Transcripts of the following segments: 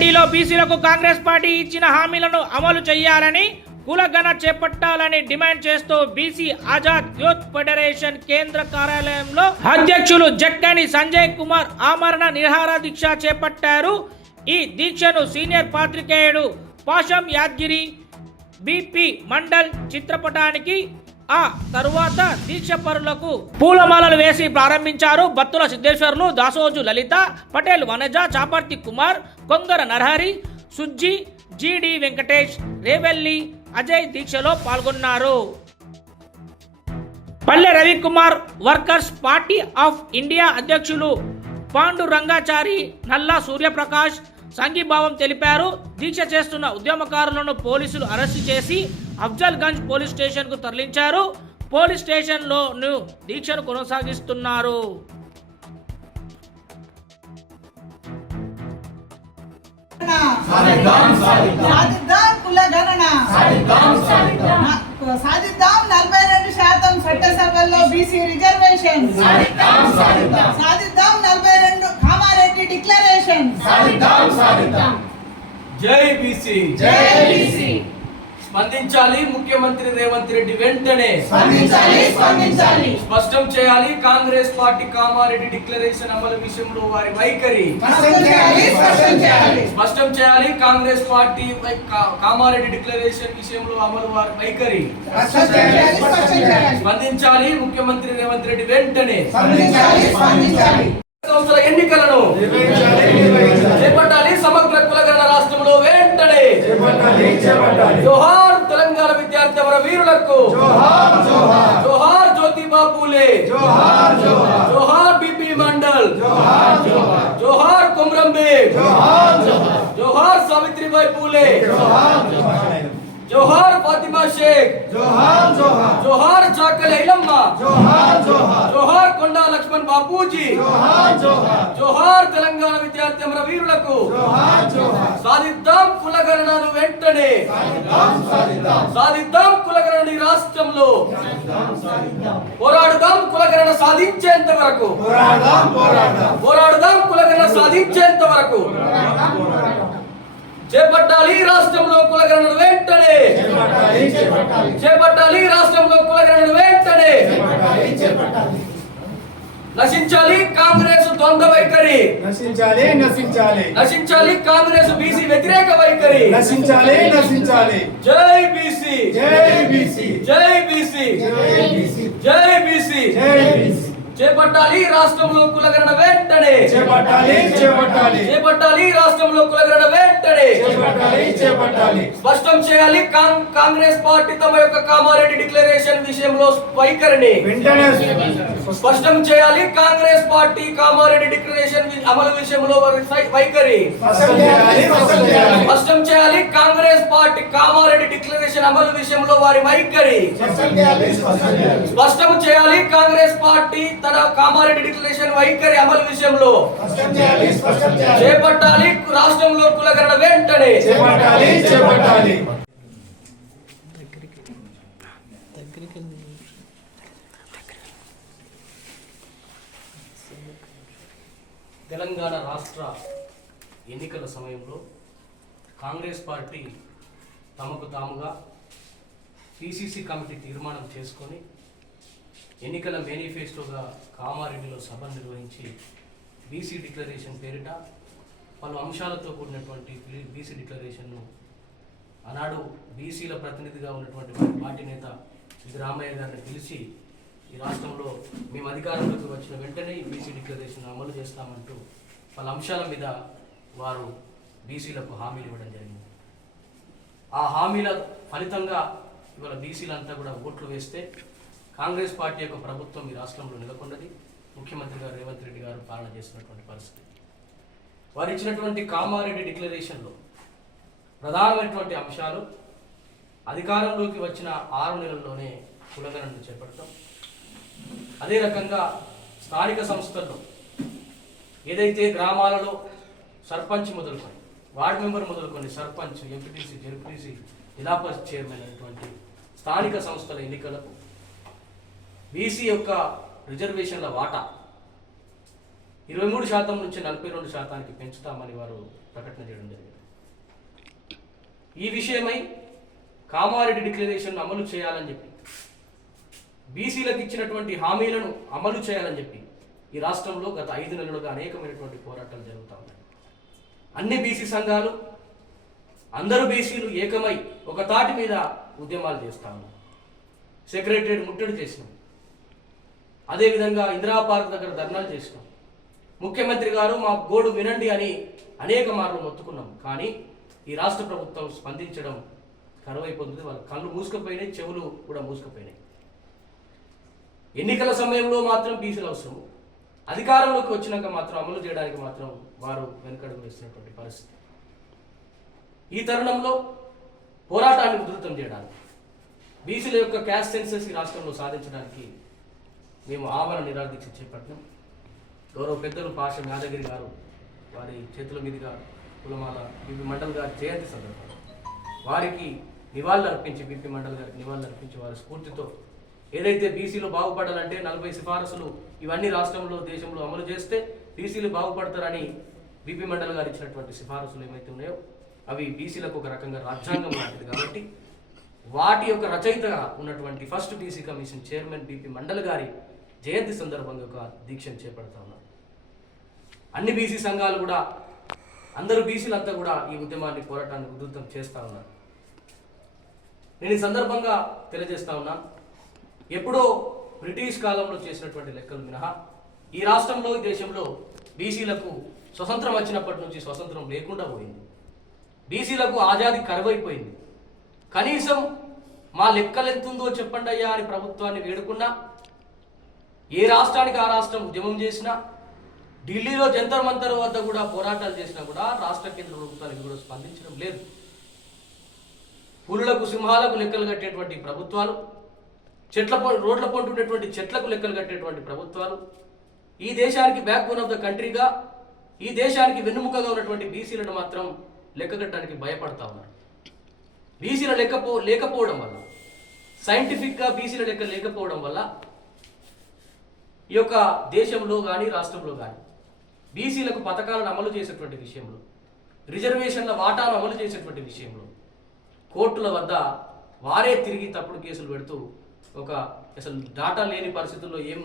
కామారెడ్డిలో బీసీలకు కాంగ్రెస్ పార్టీ ఇచ్చిన హామీలను అమలు చేయాలని కులగణ చేపట్టాలని డిమాండ్ చేస్తూ బీసీ ఆజాద్ యూత్ ఫెడరేషన్ కేంద్ర కార్యాలయంలో అధ్యక్షులు జక్కని సంజయ్ కుమార్ ఆమరణ నిరాహార దీక్ష చేపట్టారు. ఈ దీక్షను సీనియర్ పాత్రికేయుడు పాషం యాద్గిరి బీపీ మండల్ చిత్రపటానికి ఆ తరువాత దీక్ష పరులకు పూలమాలలు వేసి ప్రారంభించారు. బత్తుల సిద్ధేశ్వర్లు, దాసోజు లలిత, పటేల్ వనజ, చాపర్తి కుమార్, కొంగర నరహరి, సుజ్జి, జిడి వెంకటేష్, రేవెల్లి అజయ్ దీక్షలో పాల్గొన్నారు. పల్లె Ravikumar workers party of India అధ్యక్షులు పాండు రంగాచారి, నల్లా సూర్యప్రకాష్ సంఘీభావం తెలిపారు. దీక్ష చేస్తున్న ఉద్యమకారులను పోలీసులు అరెస్టు చేసి అఫ్జల్ గంజ్ పోలీస్ స్టేషన్ కు తరలించారు. పోలీస్ స్టేషన్ లో దీక్షను కొనసాగిస్తున్నారు. సాధిద్దాం 42% చట్టసభల్లో బీసీ రిజర్వేషన్, సాధిద్దాం 42 కామారెడ్డి డిక్లరేషన్, జై బీసీ, జై బీసీ. స్పందించాలి ముఖ్యమంత్రి రేవంత్ రెడ్డి, వెంటనే స్పందించాలి. స్పష్టం చేయాలి కాంగ్రెస్ పార్టీ కామారెడ్డి డిక్లరేషన్ అమలు విషయంలో వారి వైఖరి. స్పష్టం చేయాలి కాంగ్రెస్ పార్టీ కామారెడ్డి డిక్లరేషన్ విషయంలో అమలు వారి వైఖరి. స్పందించాలి ముఖ్యమంత్రి రేవంత్ రెడ్డి, వెంటనే సంస్థల ఎన్నికలను చేపట్టాలి. సమగ్ర కులగణన రాష్ట్రంలో వెంటనే. జోహార్ తెలంగాణ విద్యార్థి అమర వీరులకు, జోహార్ జ్యోతిబా పూలే, జోహార్ బీపీ మండల్, జోహార్ కొమ్రం బేగ్, జోహార్ సావిత్రిబాయి పూలే, జోహార్ ఫాతిమా షేక్, జోహార్ చాకలి ఐలమ్మ, జోహార్ కొండా లక్ష్మణ్ బాపూజీ, జోహార్ తెలంగాణ విద్యార్థి అమర వీరులకు. సాధిద్దాం కులగణనను వెంటనే, సాధిద్దాం కులగణన రాష్ట్రంలో. పోరాడుదాం కులగణన సాధించేంత వరకు, పోరాడుదాం కులగణన సాధించేంత వరకు. చేపట్టాలి రాష్ట్రంలో కులగణన వెంటనే, చేపట్టాలి రాష్ట్రంలో కులగణన వెంటనే. నశించాలి కాంగ్రెస్ ద్వంద్వ వైఖరి, నశించాలి నశించాలి నశించాలి కాంగ్రెస్ బీసీ వ్యతిరేక వైఖరి. నశించాలి నశించాలి. జై బీసీ, జై బీసీ, జై బీసీ, జై బీసీ. చేపట్టాలి రాష్ట్రంలో కులగణన వెంటనే, చేపట్టాలి చేపట్టాలి, చేపట్టాలి రాష్ట్రంలో కులగణన వెంటనే. చేపట్టాలి. స్పష్టం చేయాలి కాంగ్రెస్ పార్టీ తమ యొక్క కామారెడ్డి డిక్లరేషన్ విషయంలో వైఖరిని. వెంటనే స్పష్టం చేయాలి కాంగ్రెస్ పార్టీ కామారెడ్డి డిక్లరేషన్ అమలు విషయంలో వైఖరి. స్పష్టం చేయాలి కాంగ్రెస్ పార్టీ కామారెడ్డి డిక్లరేషన్ అమలు విషయంలో వారి వైఖరి. స్పష్టం చేయాలి కాంగ్రెస్ పార్టీ తన కామారెడ్డి డిక్లరేషన్ వైఖరి అమలు విషయంలో. చేపట్టాలి రాష్ట్రంలో కులగణన వెంటనే. చేపట్టాలి. తెలంగాణ రాష్ట్ర ఎన్నికల సమయంలో కాంగ్రెస్ పార్టీ తమకు తాముగా పిసిసి కమిటీ తీర్మానం చేసుకొని ఎన్నికల మేనిఫెస్టోగా కామారెడ్డిలో సభ నిర్వహించి బీసీ డిక్లరేషన్ పేరిట పలు అంశాలతో కూడినటువంటి బీసీ డిక్లరేషన్ను ఆనాడు బీసీల ప్రతినిధిగా ఉన్నటువంటి పార్టీ నేత సిద్ధరామయ్య గారిని పిలిచి ఈ రాష్ట్రంలో మేము అధికారంలోకి వచ్చిన వెంటనే ఈ బీసీ డిక్లరేషన్ అమలు చేస్తామంటూ పలు అంశాల మీద వారు బీసీలకు హామీలు ఇవ్వడం జరిగింది. ఆ హామీల ఫలితంగా ఇవాళ బీసీలంతా కూడా ఓట్లు వేస్తే కాంగ్రెస్ పార్టీ యొక్క ప్రభుత్వం ఈ రాష్ట్రంలో నెలకొన్నది. ముఖ్యమంత్రి గారు రేవంత్ రెడ్డి గారు పాలన చేస్తున్నటువంటి పరిస్థితి. వారు ఇచ్చినటువంటి కామారెడ్డి డిక్లరేషన్లో ప్రధానమైనటువంటి అంశాలు అధికారంలోకి వచ్చిన 6 నెలల్లోనే కులగణనను చేపడతాం. అదే రకంగా స్థానిక సంస్థల్లో ఏదైతే గ్రామాలలో సర్పంచ్ మొదలుకొని వార్డు మెంబర్ మొదలుకొని సర్పంచ్, ఎంపీటీసీ, జెడ్పీటీసీ, జిల్లా పరిషత్ చైర్మన్ అనేటువంటి స్థానిక సంస్థల ఎన్నికలకు బీసీ యొక్క రిజర్వేషన్ల వాటా 23% నుంచి 42% పెంచుతామని వారు ప్రకటన చేయడం జరిగింది. ఈ విషయమై కామారెడ్డి డిక్లరేషన్ అమలు చేయాలని చెప్పి, బీసీలకు ఇచ్చినటువంటి హామీలను అమలు చేయాలని చెప్పి ఈ రాష్ట్రంలో గత 5 నెలలుగా అనేకమైనటువంటి పోరాటాలు జరుగుతూ ఉన్నాయి. అన్ని బీసీ సంఘాలు, అందరూ బీసీలు ఏకమై ఒక తాటి మీద ఉద్యమాలు చేస్తా ఉన్నారు. సెక్రటరియట్ ముట్టడి చేసినాం, అదేవిధంగా ఇందిరా పార్క్ దగ్గర ధర్నాలు చేసినాం. ముఖ్యమంత్రి గారు మా గోడు వినండి అని అనేక మార్లు మొత్తుకున్నాం. కానీ ఈ రాష్ట్ర ప్రభుత్వం స్పందించడం కరువైపోతుంది. వాళ్ళ కళ్ళు మూసుకుపోయినాయి, చెవులు కూడా మూసుకుపోయినాయి. ఎన్నికల సమయంలో మాత్రం బీసీలు అవసరం, అధికారంలోకి వచ్చినాక మాత్రం అమలు చేయడానికి మాత్రం వారు వెనుకడుగు వేస్తున్నటువంటి పరిస్థితి. ఈ తరుణంలో పోరాటాన్ని ఉధృతం చేయడానికి, బీసీల యొక్క క్యాస్ట్ సెన్సెస్ ఈ రాష్ట్రంలో సాధించడానికి మేము ఆమరణ నిరాదీక్ష చేపట్టినాం. గౌరవ పెద్దలు పాషం యాదగిరి గారు వారి చేతుల మీదుగా కులమాల బీపీ మండల్ గారి జయంతి సందర్భంగా వారికి నివాళులు అర్పించి, బీపీ మండల్ గారికి నివాళులు అర్పించి వారి స్ఫూర్తితో ఏదైతే బీసీలు బాగుపడాలంటే 40 సిఫారసులు ఇవన్నీ రాష్ట్రంలో దేశంలో అమలు చేస్తే బీసీలు బాగుపడతారని బీపీ మండల్ గారు ఇచ్చినటువంటి సిఫారసులు ఏమైతే ఉన్నాయో అవి బీసీలకు ఒక రకంగా రాజ్యాంగం లాంటిది. కాబట్టి వాటి యొక్క రచయితగా ఉన్నటువంటి first BC commission chairman BP mandal గారి జయంతి సందర్భంగా ఒక దీక్షను చేపడతా ఉన్నారు. అన్ని బీసీ సంఘాలు కూడా, అందరూ బీసీలంతా కూడా ఈ ఉద్యమాన్ని, పోరాటాన్ని ఉధృతం చేస్తూ ఉన్నారు. నేను ఈ సందర్భంగా తెలియజేస్తా ఉన్నా, ఎప్పుడో బ్రిటిష్ కాలంలో చేసినటువంటి లెక్కలు మినహా ఈ రాష్ట్రంలో, ఈ దేశంలో బీసీలకు స్వతంత్రం వచ్చినప్పటి నుంచి స్వతంత్రం లేకుండా పోయింది. బీసీలకు ఆజాదీ కరువైపోయింది. కనీసం మా లెక్కలు ఎంతుందో చెప్పండి అయ్యా అని ప్రభుత్వాన్ని వేడుకున్నా, ఏ రాష్ట్రానికి ఆ రాష్ట్రం ఉద్యమం చేసినా, ఢిల్లీలో జంతర్ మంతర్ వద్ద కూడా పోరాటాలు చేసినా కూడా రాష్ట్ర కేంద్ర ప్రభుత్వానికి కూడా స్పందించడం లేదు. పులులకు, సింహాలకు లెక్కలు కట్టేటువంటి ప్రభుత్వాలు, రోడ్ల పొంటి ఉన్నటువంటి చెట్లకు లెక్కలు కట్టేటువంటి ప్రభుత్వాలు, ఈ దేశానికి బ్యాక్ బోన్ ఆఫ్ ద కంట్రీగా, ఈ దేశానికి వెన్నుముకగా ఉన్నటువంటి బీసీలను మాత్రం లెక్క కట్టడానికి భయపడతా ఉన్నారు. బీసీల లేకపోవడం వల్ల, సైంటిఫిక్గా బీసీల లెక్క లేకపోవడం వల్ల ఈ యొక్క దేశంలో కానీ రాష్ట్రంలో కానీ బీసీలకు పథకాలను అమలు చేసేటువంటి విషయంలో, రిజర్వేషన్ల వాటాను అమలు చేసేటువంటి విషయంలో కోర్టుల వద్ద వారే తిరిగి తప్పుడు కేసులు పెడుతూ అసలు డాటా లేని పరిస్థితుల్లో ఏం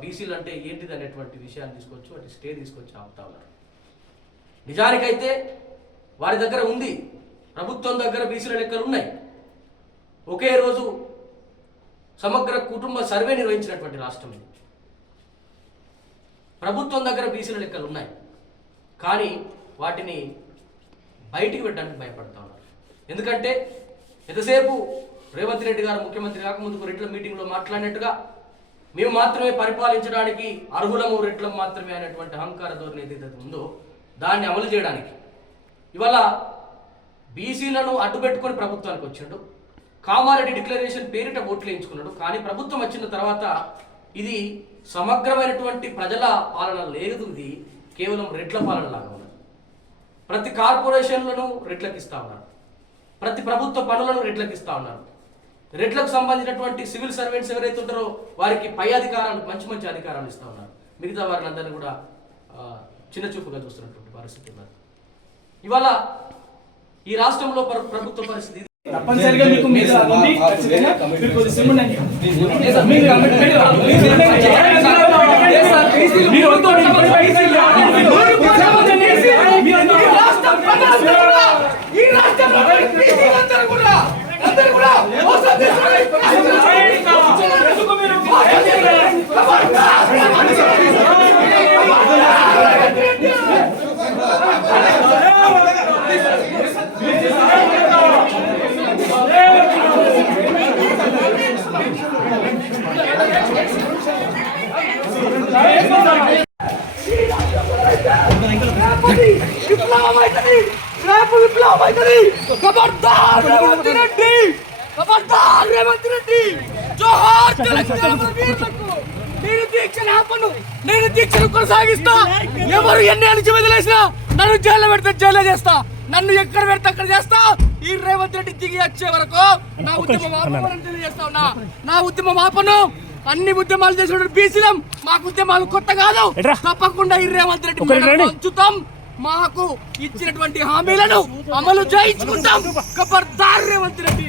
బీసీలు అంటే ఏంటిది అనేటువంటి విషయాన్ని తీసుకొచ్చి వాటి స్టే తీసుకొచ్చి ఆపుతా ఉన్నారు. నిజానికైతే వారి దగ్గర ఉంది, ప్రభుత్వం దగ్గర బీసీల లెక్కలు ఉన్నాయి. ఒకే రోజు సమగ్ర కుటుంబ సర్వే నిర్వహించినటువంటి రాష్ట్రం ఇది. ప్రభుత్వం దగ్గర బీసీల లెక్కలు ఉన్నాయి, కానీ వాటిని బయటికి పెట్టడానికి భయపడతా ఉన్నారు. ఎందుకంటే ఎంతసేపు రేవంత్ రెడ్డి గారు ముఖ్యమంత్రి కాకముందుకు రెడ్ల మీటింగ్లో మాట్లాడినట్టుగా మేము మాత్రమే పరిపాలించడానికి అర్హులము, రెడ్లం మాత్రమే అనేటువంటి అహంకార ధోరణి ఏదైతే ఉందో దాన్ని అమలు చేయడానికి ఇవాళ బీసీలను అడ్డుపెట్టుకొని ప్రభుత్వానికి వచ్చాడు. కామారెడ్డి డిక్లరేషన్ పేరిట ఓట్లు వేయించుకున్నాడు. కానీ ప్రభుత్వం వచ్చిన తర్వాత ఇది సమగ్రమైనటువంటి ప్రజల పాలన లేదు, ఇది కేవలం రెడ్ల పాలన లాగా ఉన్నది. ప్రతి కార్పొరేషన్లను రెడ్లకు ఇస్తా ఉన్నారు, ప్రతి ప్రభుత్వ పనులను రెడ్లకు ఇస్తా ఉన్నారు. రెడ్లకు సంబంధించినటువంటి సివిల్ సర్వెంట్స్ ఎవరైతే ఉంటారో వారికి పై అధికారాలు, మంచి మంచి అధికారాలు ఇస్తా ఉన్నారు. మిగతా వారిని అందరినీ కూడా చిన్న చూపుగా చూస్తున్నటువంటి పరిస్థితి ఉన్నారు. ఇవాళ ఈ రాష్ట్రంలో ప్రభుత్వ పరిస్థితి తప్పనిసరిగా మీకు మీద ఉంది. ఖచ్చితంగా మీరు కొద్ది సిమ్ముండి అండి. నేను దీక్షను కొనసాగిస్తా. ఎవరు ఎన్ని అలిచి వదిలేసినా నన్ను జైల్లో పెడితే జైల్లో చేస్తా, నన్ను ఎక్కడ పెడితే అక్కడ చేస్తా. ఈ రేవంత్ రెడ్డి దిగి వచ్చే వరకు నా ఉద్యమం ఆపమని తెలియజేస్తా ఉన్నా. నా ఉద్యమం ఆపను. అన్ని ఉద్యమాలు చేసిన బీసీలం. మాకు ఉద్యమాలు కొత్త కాదు. తప్పకుండా ఈ రేవంత్ రెడ్డి ఉంచుతాం. మాకు ఇచ్చినటువంటి హామీలను అమలు చేయించుకుంటాం. ఖబర్దార్ రేవంత్ రెడ్డి.